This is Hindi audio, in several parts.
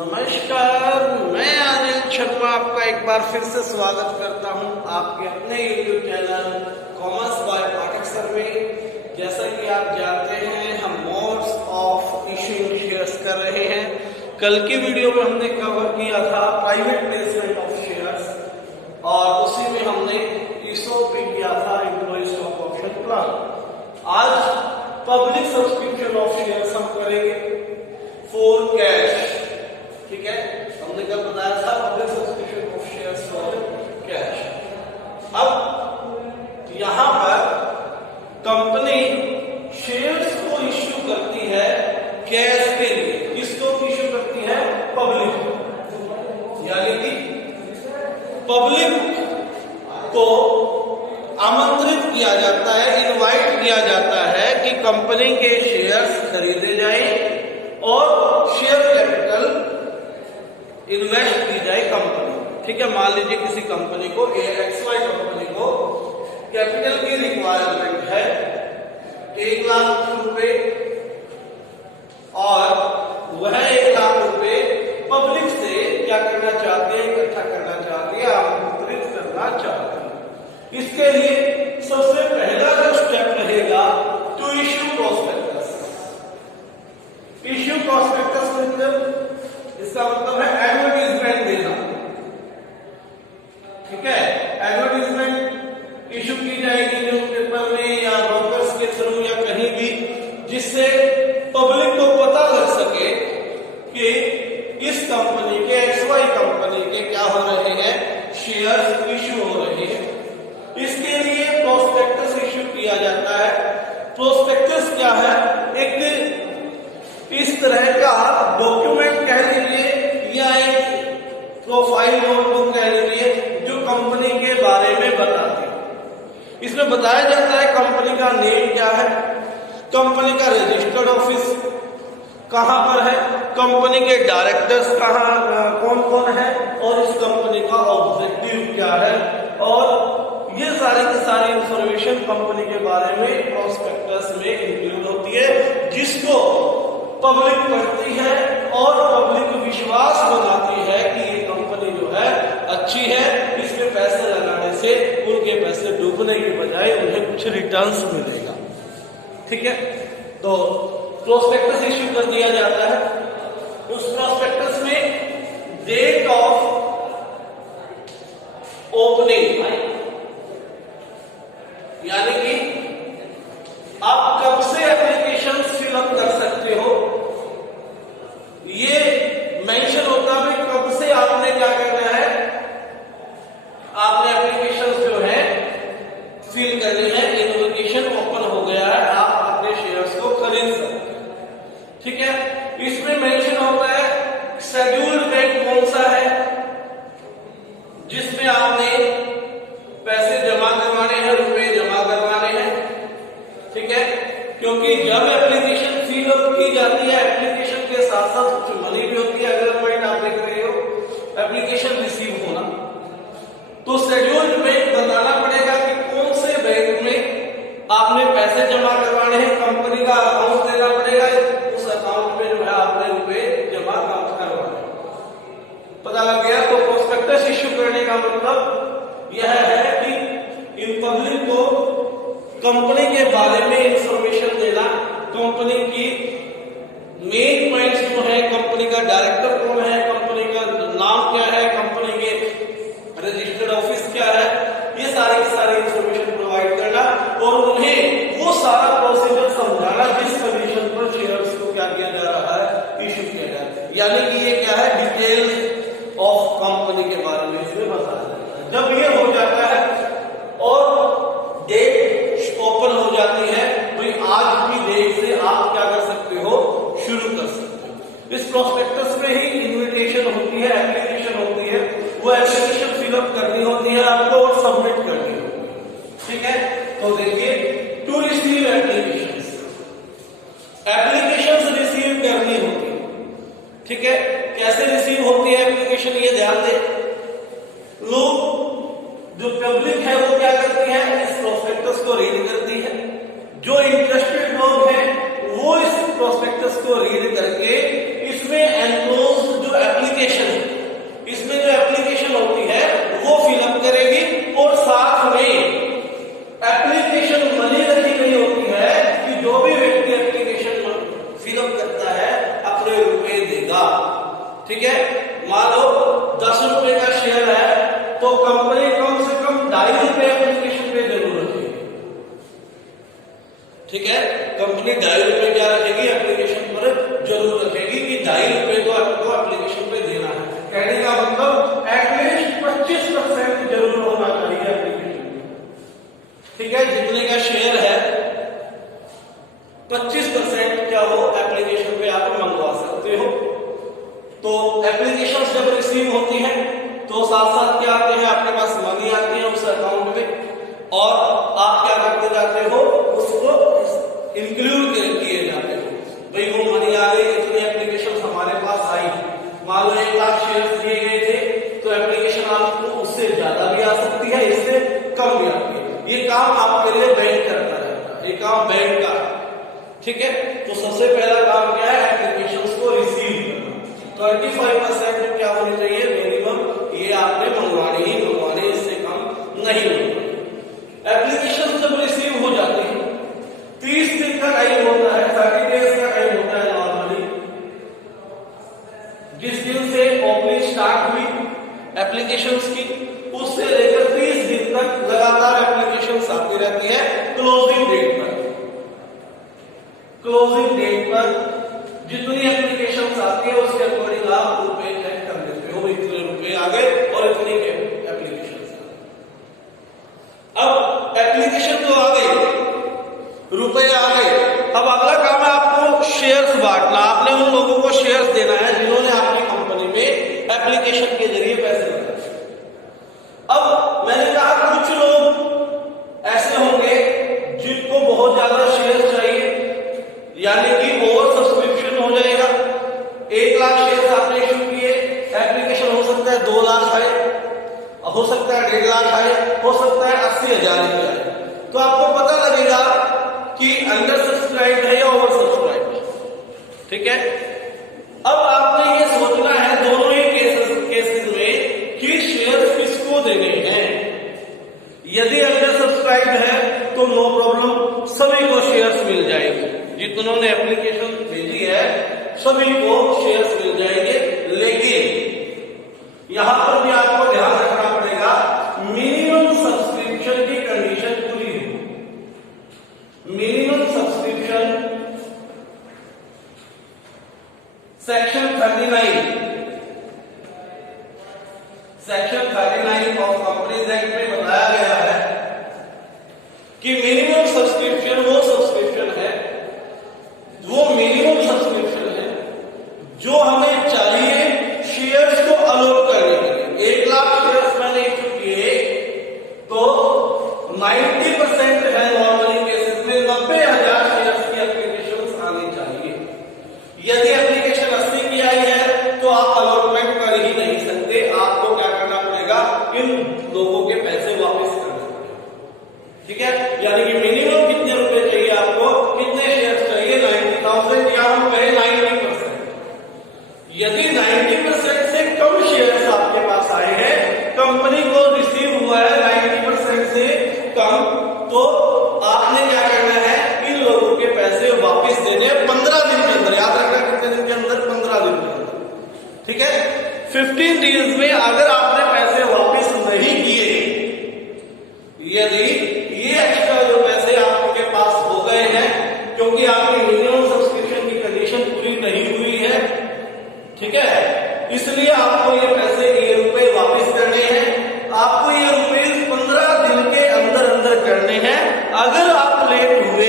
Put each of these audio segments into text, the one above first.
नमस्कार, मैं अनिल शर्मा आपका एक बार फिर से स्वागत करता हूं आपके अपने YouTube channel commerce by Pathak sir में। जैसा कि आप जानते हैं, हम मोड्स ऑफ इश्यूइंग शेयर्स कर रहे हैं। कल की वीडियो में हमने कवर किया था प्राइवेट प्लेसमेंट ऑफ शेयर्स और उसी में हमने ESOP भी किया था, एम्प्लॉय स्टॉक ऑप्शन प्लान। आज पब्लिक सब्सक्रिप्शन ऑफ शेयर्स हम करेंगे फॉर कैश। ठीक है, हमने कल बताया था public subscription of shares for cash. अब यहां पर कंपनी शेयर्स को इश्यू करती है कैश के लिए। किसको इश्यू करती है? पब्लिक, यानी कि पब्लिक को आमंत्रित किया जाता है, इनवाइट किया जाता है कि कंपनी के शेयर्स खरीदे जाएं और शेयर कैपिटल इन्वेस्ट की जाए कंपनी। ठीक है, मान लीजिए किसी कंपनी को XY कंपनी को कैपिटल की रिक्वायरमेंट है 1 लाख रुपए और वह 1 लाख रुपए पब्लिक से क्या करना चाहते हैं? इकट्ठा करना चाहते हैं, आमंत्रित करना चाहते हैं। इसके लिए सबसे पहला जो स्टेप रहेगा to issue prospectus. Issue prospectus मतलब इसका मतलब है एडवर्टाइजमेंट देना। ठीक है, एडवर्टाइजमेंट इशू की जाएगी न्यूज़पेपर में या ब्रोकर्स के थ्रू या कहीं भी, जिससे पब्लिक को पता लग सके कि इस कंपनी के XY कंपनी के क्या हो रहे हैं, शेयर्स इशू हो रहे हैं। इसके लिए प्रोस्पेक्टस इशू किया जाता है। प्रोस्पेक्टस क्या है? एक इस तरह का डॉक्यूमेंट कह लीजिए या एक प्रोफाइल नोटबुक कह लीजिए, जो कंपनी के बारे में बताती है। इसमें बताया जाता है कंपनी का नेम क्या है, कंपनी का रजिस्टर्ड ऑफिस कहां पर है, कंपनी के डायरेक्टर्स कौन कौन है और इस कंपनी का ऑब्जेक्टिव क्या है, और ये सारी की सारी इंफॉर्मेशन कंपनी के बारे में प्रोस्पेक्टस में इंक्लूड होती है, जिसको पब्लिक पढ़ती है और पब्लिक विश्वास बनाती है कि ये कंपनी जो है अच्छी है, इसमें पैसे लगाने से उनके पैसे डूबने के बजाय उन्हें कुछ रिटर्न्स मिलेगा। ठीक है, तो प्रोस्पेक्टस इश्यू कर दिया जाता है। उस प्रोस्पेक्टस में डेट ऑफ ओपनिंग, यानी कि आप कब से एप्लीकेशन फिलअप कर सकते हो, ये मेंशन होता है। कब से आपने क्या करना है, आपने एप्लीकेशन जो है फिल करनी है। इन्विटेशन ओपन हो गया है, आप अपने शेयर्स को खरीद सकते हैं। ठीक है, इसमें मेंशन होता है शेड्यूल्ड बैंक कौन सा है, जिसमें आपने पैसे जमा करवाने हैं, रुपए जमा करवाने हैं। ठीक है, क्योंकि जब एप्लीकेशन फिल की जाती है, एप्लीकेशन के साथ साथ कुछ मनी भी होती है। अगला पॉइंट आप देख रहे हो, एप्लीकेशन रिसीव होना, तो शेड्यूल्ड बैंक बताना पड़ेगा कि कौन से बैंक में आपने पैसे जमा करवाने हैं। कंपनी का अकाउंट देना पड़ेगा, उस अकाउंट में जो है आपने रुपए जमा करवाने। पता लग गया? तो प्रोस्पेक्टस इश्यू करने का मतलब यह है कि इन पब्लिक को कंपनी के बारे में इंफॉर्मेशन देना, कंपनी की मेन पॉइंट्स जो है, कंपनी का डायरेक्टर कौन है, कंपनी का नाम क्या है, कंपनी के रजिस्टर्ड ऑफिस क्या है, ये सारी की सारी इंफॉर्मेशन प्रोवाइड करना और उन्हें वो सारा प्रोसीजर समझाना जिस कंडीशन पर शेयर्स को क्या किया जा रहा है, इश्यू किया जा रहा है। यानी कि ये क्या है, डिटेल्स ऑफ कंपनी के बारे में इसमें बताया जाता है। जब ये हो जाता है और डेट ओपन हो जाती है, तो आज की डेट से आप क्या कर सकते हो, शुरू कर सकते हो। इस प्रोस्पेक्टस में ही इन्विटेशन होती है, एप्लीकेशन होती है, वो एप्लीकेशन फिलअप करनी होती है आपको और सबमिट करनी होती है। ठीक है, तो देखिए, to receive application, application receive करनी होती है। ठीक है, कैसे रिसीव होती है एप्लीकेशन, ये ध्यान दें। लोग जो पब्लिक है वो क्या करती है, इस प्रोस्पेक्टस को रीड करती है। जो इंटरेस्टेड लोग हैं वो इस प्रोस्पेक्टस को रीड करके इसमें एनक्लोज जो कंपनी 2.5 रुपए क्या रखेगी एप्लीकेशन पर, जरूर रखेगी कि 2.5 रुपए तो आपको एप्लीकेशन पे देना है। कहने का मतलब एटलीस्ट 25% जरूर होना चाहिए एप्लीकेशन में, ठीक है। जितने का शेयर है 25% क्या हो एप्लीकेशन पे आप मंगवा सकते हो। तो एप्लीकेशन जब रिसीव होती है तो साथ साथ क्या आते हैं, आपके पास मनी आती है उस अकाउंट में, और आप क्या करते जाते हो, उसको इंक्लूड किए जाते हो। भाई वो मनी आ गई, इतनी एप्लीकेशन हमारे पास आई, मान लो 1 लाख शेयर दिए गए थे, तो एप्लीकेशन आपको उससे ज्यादा भी आ सकती है, इससे कम भी आती है। ये काम आपके लिए बैंक करता रहता है, ये काम बैंक का, ठीक है। तो सबसे पहला काम क्या है, एप्लीकेशन को रिसीव करना। 25% क्या होनी चाहिए मिनिमम, ये आपने मंगवानी ही मंगवानी, इससे कम नहीं होगा। एप्लीकेशन जब रिसीव हो जाती है 30 दिन का टाइम होता है, 30 डेज का टाइम होता है नॉर्मली। जिस दिन से ओपनिंग स्टार्ट हुई एप्लीकेशंस की, उससे लेकर 30 दिन तक लगातार एप्लीकेशंस आती रहती है। क्लोजिंग डेट पर, क्लोजिंग डेट पर जितनी एप्लीकेशंस आती है उसके अकॉर्डिंग आप रुपए चेक कर लेते हो, इतने रुपए आ गए और इतनी एप्लीकेशन। अब एप्लीकेशन तो आ गई, रुपए आ गए, अब अगला काम है आपको शेयर्स बांटना। आपने उन लोगों को शेयर्स देना है जिन्होंने आपकी कंपनी में एप्लीकेशन के जरिए पैसे लगाए। अब मैंने कहा कुछ लोग ऐसे होंगे जिनको बहुत ज्यादा शेयर चाहिए, यानी कि ओवर सब्सक्रिप्शन हो जाएगा। 1 लाख शेयर आपने इशू किए, एप्लीकेशन हो सकता है 2 लाख आए, हो सकता है 1.5 लाख आए, हो सकता है 80,000 आए। तो आपको पता लगेगा कि अंडर सब्सक्राइब है या ओवर सब्सक्राइब है, ठीक है। अब आपने ये सोचना है दोनों ही केसेस में कि शेयर किसको देने हैं। यदि अंडर सब्सक्राइब है तो नो प्रॉब्लम, सभी को शेयर्स मिल जाएंगे, जितनों ने एप्लीकेशन भेजी है सभी को शेयर्स मिल जाएंगे। लेकिन यहां पर भी आपको ध्यान रखना पड़ेगा, मिनिमम सब्सक्रिप्शन की कंडीशन पूरी हो। Minimum subscription section 39 of companies act में बताया गया है कि मिनिमम सब्सक्रिप्शन वो सब्सक्रिप्शन है, वो मिनिमम सब्सक्रिप्शन है जो हमें चाहिए शेयर्स को अलॉट करने के लिए। 1 लाख शेयर्स मैंने इशू किए तो 90% है नॉर्मली केसेस में 90,000 शेयर्स की एप्लीकेशन आनी चाहिए। यदि एप्लीकेशन 80 की आई है तो आप अलॉटमेंट कर ही नहीं सकते, आपको क्या करना पड़ेगा, इन लोगों के पैसे वापस करना पड़ेगा, ठीक है। यानी कि मिनिमम कितने रुपए चाहिए आपको, कितने शेयर्स चाहिए, 90,000 या हम कहें 90%। यदि 90% से कम शेयर्स आपके पास आए हैं, कंपनी को रिसीव हुआ है 90% से कम, तो आपने क्या करना है, इन लोगों के पैसे वापस देने 15 दिन के अंदर। याद रखना कितने दिन के अंदर, 15 दिन के अंदर, ठीक है। 15 डेज में अगर आपने पैसे वापस नहीं किए, यदि ये एक्स्ट्रा जो पैसे आपके पास हो गए हैं क्योंकि आपकी मिनिमम सब्सक्रिप्शन की कंडीशन पूरी नहीं हुई है, ठीक है, इसलिए आपको ये पैसे, ये रुपए वापस करने हैं। आपको ये रुपए 15 दिन के अंदर अंदर करने हैं। अगर आप लेट हुए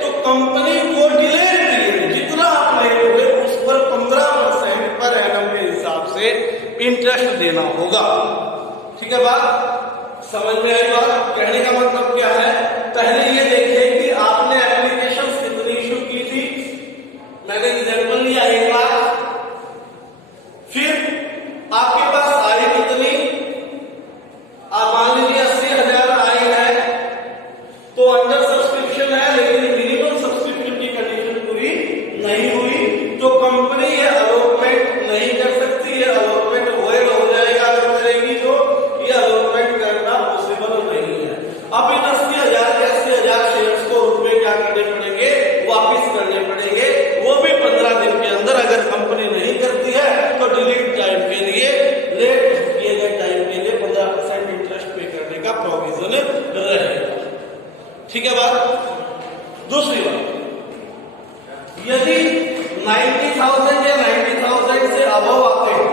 तो कंपनी को डिले पीरियड, जितना आप लेट हुए उस पर 15% पर एनम के हिसाब से इंटरेस्ट देना होगा, ठीक है। बात समझ में आई? बात कहने का मतलब क्या है, पहले ये देखिए कि आपने एप्लीकेशन कितनी इशू की थी। मैंने एग्जाम्पल लिया 1 लाख, फिर आपके पास आई कितनी, आप मान लीजिए 80,000 आई है, तो अंडर सब्सक्रिप्शन है लेकिन मिनिमम सब्सक्रिप्शन की कंडीशन पूरी नहीं हुई, तो कंपनी ये अलॉटमेंट नहीं कर सकती। ये अलॉटमेंट होएगा, हो जाएगा, अगर करेगी तो ये अलॉटमेंट करना पॉसिबल नहीं है। अब इन 80,000 के 80,000 शेयर ठीक है बात। दूसरी बात, यदि 90,000 या 90,000 से अबव आते हैं,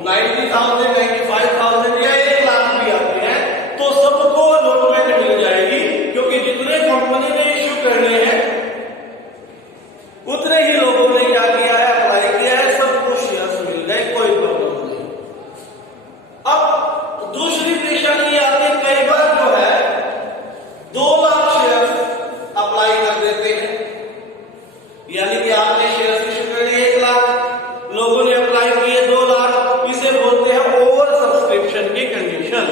90,000, 95,000 या 1 लाख भी आते हैं, तो सबको अलॉटमेंट मिल जाएगी, क्योंकि जितने कंपनी ने इश्यू करने हैं उतने ही लोगों ने क्या किया है, अप्लाई किया है, सबको शेयर्स मिल गए, कोई प्रॉब्लम नहीं। अब दूसरी परेशानी आती है, कई बार जो है 2 लाख शेयर्स अप्लाई कर देते हैं, यानी कि आपने शेयर्स इश्यू कर लिए 1 लाख, लोगों ने अप्लाई किए 2 लाख, इसे बोलते हैं ओवर सब्सक्रिप्शन की कंडीशन।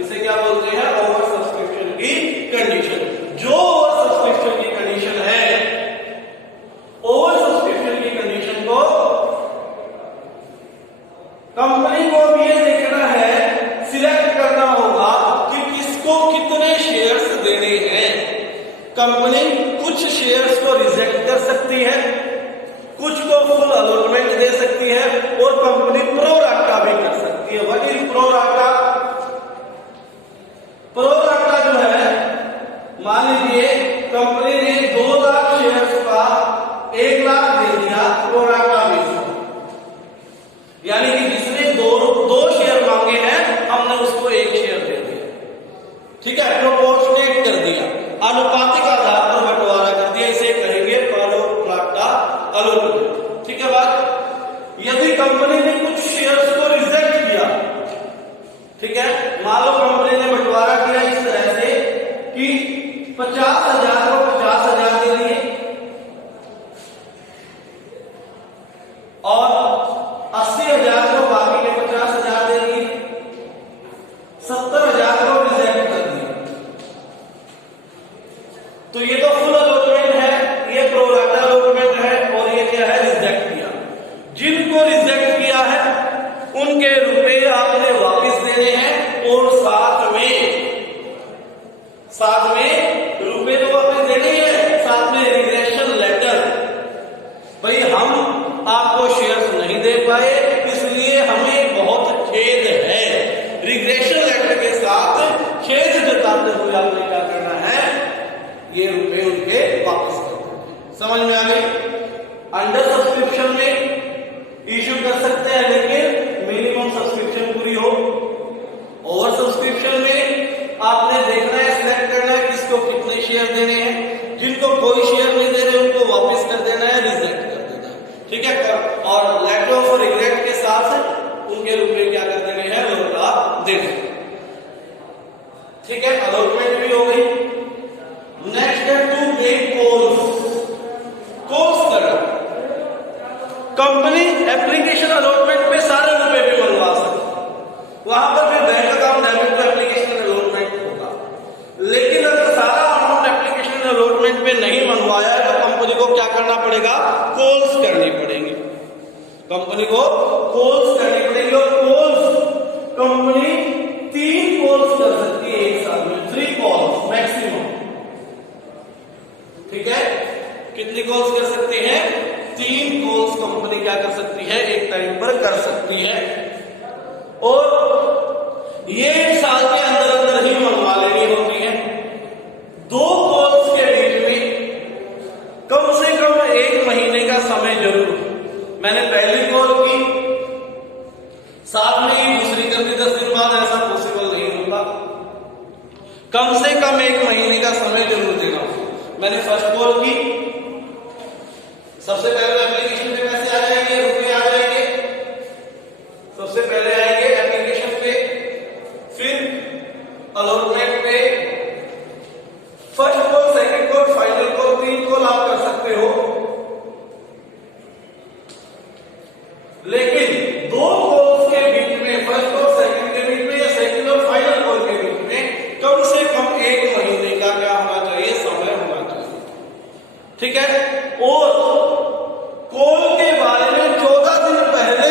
इसे क्या बोलते हैं, ओवर सब्सक्रिप्शन की कंडीशन। जो ओवर सब्सक्रिप्शन की कंडीशन है, ओवर सब्सक्रिप्शन की कंडीशन को कंपनी को भी ये देखना है, सिलेक्ट करना होगा कि किसको कितने शेयर्स देने हैं। कंपनी कुछ शेयर्स को रिजेक्ट कर सकती है, कुछ को फुल अलॉटमेंट दे सकती है, और कंपनी प्रो राटा भी कर सकती है। What is pro rata? Pro rata जो है, मान लीजिए कंपनी ने 2 लाख शेयर्स का 1 लाख दे दिया प्रो राटा बेसिस, यानी कि जिसने दो शेयर मांगे हैं, हमने उसको 1 शेयर दे दिया, ठीक है, प्रोपोर्शनेट कर दिया, आनुपातिक आधार पर बंटवारा कर दिया, इसे कहेंगे प्रो राटा अलॉटमेंट। ठीक है बात। यदि कंपनी ने कुछ शेयर्स को रिजेक्ट किया, ठीक है, मान लो कंपनी ने बंटवारा किया इस तरह से कि 50,000 को 50,000 दे दिए और 80,000 को बाकी के 50,000 दे दिए, 70,000 को रिजेक्ट कर दिया, तो ये तो फुल अलॉटमेंट है, ये प्रो राटा अलॉटमेंट है, और ये क्या है, रिजेक्ट किया। जिनको रिजेक्ट किया है उनके रुपए आपने वापस देने हैं, और साथ में रुपए तो वापस देने ही है, साथ में रिग्रेशन लेटर, भाई हम आपको शेयर्स नहीं दे पाए, इसलिए हमें बहुत खेद है। रिग्रेशन लेटर के साथ खेद जताते हुए आपने क्या करना है, ये रुपए उनके वापस करना। समझ में आ गई? अंडर सब्सक्रिप्शन में इश्यू कर सकते हैं, लेकिन मिनिमम सब्सक्रिप्शन पूरी हो। ओवर सब्सक्रिप्शन में आपने देखना है, सिलेक्ट करना है किसको कितने शेयर देने हैं, जिनको कोई शेयर नहीं दे रहे उनको वापस कर देना है, रिजेक्ट कर देना है, ठीक है। और लेटर ऑफ रिग्रेट के साथ उनके रुपए क्या कर देने हैं, लौटा देने, ठीक है। अलॉटमेंट भी हो गई। नेक्स्ट है टू पे कोल्स करना। कंपनी एप्लीकेशन अलॉटमेंट पे सारे रुपए भी मंगवा सकती, वहां पर भी bank account debit to application allotment होगा, लेकिन अगर सारा अमाउंट एप्लीकेशन अलॉटमेंट पे नहीं मंगवाया तो कंपनी को क्या करना पड़ेगा, कॉल्स करनी पड़ेगी, कंपनी को कॉल्स करनी पड़ेगी। और कॉल्स कंपनी 3 कॉल्स कर सकती है एक साथ में, 3 कॉल्स मैक्सिमम, ठीक है। कितनी कॉल्स कर सकती है, 3 कॉल्स कंपनी क्या कर सकती है, एक टाइम पर कर सकती है, और ये 1 साल के अंदर ही मंगवा लेनी होती है। 2 कॉल्स के बीच में कम से कम 1 महीने का समय जरूर। मैंने पहली कॉल की, साथ में ही दूसरी कर दी 10 दिन बाद, ऐसा पॉसिबल नहीं होता। कम से कम 1 महीने का समय जरूर देना। मैंने फर्स्ट कॉल की, सबसे पहले एप्लीकेशन पे पैसे आ जाएंगे, रुपए आ जाएंगे, सबसे पहले आएंगे एप्लीकेशन पे, फिर अलॉटमेंट पे, first call, second call, final call, 3 call आप कर सकते हो। लेकिन 2 कॉल्स के बीच में, फर्स्ट और सेकंड के बीच में, या सेकंड और फाइनल कॉल के बीच में कम से कम 1 महीने का क्या होना चाहिए, समय होना चाहिए, ठीक है। और कॉल के बारे में 14 दिन पहले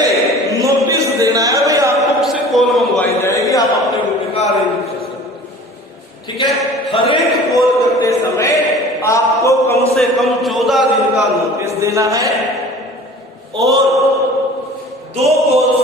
नोटिस देना है, भाई आपको से कॉल मंगवाई जाएगी, आप अपने रुपए का अरेंज कर सकते हैं, ठीक है। हर एक कॉल करते समय आपको कम से कम 14 दिन का नोटिस देना है, और 2 कॉल्स